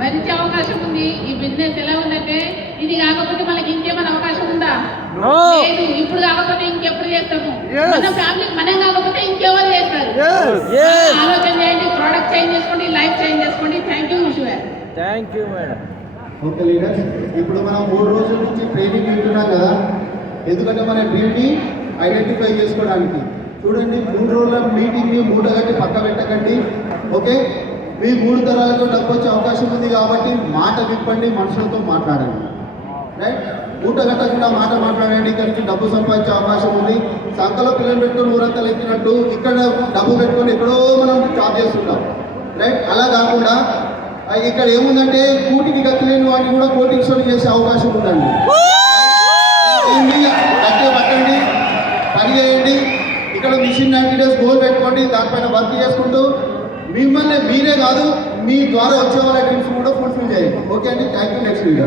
మంచి అవకాశం ఉంది. ఈ బిజినెస్ ఎలా ఉందంటే ఇది కాకపోతే మనకి ఇంకేమైనా అవకాశం ఉందా? లేదు. ఇప్పుడు కాకపోతే ఇంకెప్పుడు చేస్తాము? మన ఫ్యామిలీ మనం కాకపోతే ఇంకెవరు చేస్తారు? ఆలోచన చేయండి, ప్రోడక్ట్ చేంజ్ చేసుకోండి, లైఫ్ చేంజ్ చేసుకోండి. థ్యాంక్ యూ విశ్వ. Thank you madam. Okay leaders, ఇప్పుడు మనం 3 రోజుల నుంచి ట్రైనింగ్ వింటున్నాం కదా, ఎందుకంటే మన డ్యూటీ ఐడెంటిఫై చేసుకోవడానికి. చూడండి, 3 రోజుల మీటింగ్ని మూటగట్టి పక్క పెట్టకండి. ఓకే, మీ 3 తరాలతో డబ్బు వచ్చే అవకాశం ఉంది కాబట్టి మాట విప్పండి, మనుషులతో మాట్లాడండి. రైట్, మూట కట్టకుండా మాట మాట్లాడండి. ఇక్కడి నుంచి డబ్బు సంపాదించే అవకాశం ఉంది. సంతలో పిల్లలు పెట్టుకొని ఊరంతలు ఎత్తినట్టు ఇక్కడ డబ్బు పెట్టుకొని ఎక్కడో మనం జాబ్ చేస్తుంటాం. రైట్, అలా కాకుండా ఇక్కడ ఏముందంటే కూటికి గతి లేని వాటిని కూడా కోటీశ్వరం చేసే అవకాశం ఉందండి. గట్టిగా పట్టండి, పని చేయండి. ఇక్కడ మిషన్ 90 డేస్ గోల్ పెట్టుకోండి, దానిపైన వర్క్ చేసుకుంటూ మిమ్మల్ని మీరే కాదు, మీ ద్వారా వచ్చే వాళ్ళ డ్రీమ్స్ కూడా ఫుల్ఫిల్ చేయండి. ఓకే అండి, థ్యాంక్ యూ. Next video.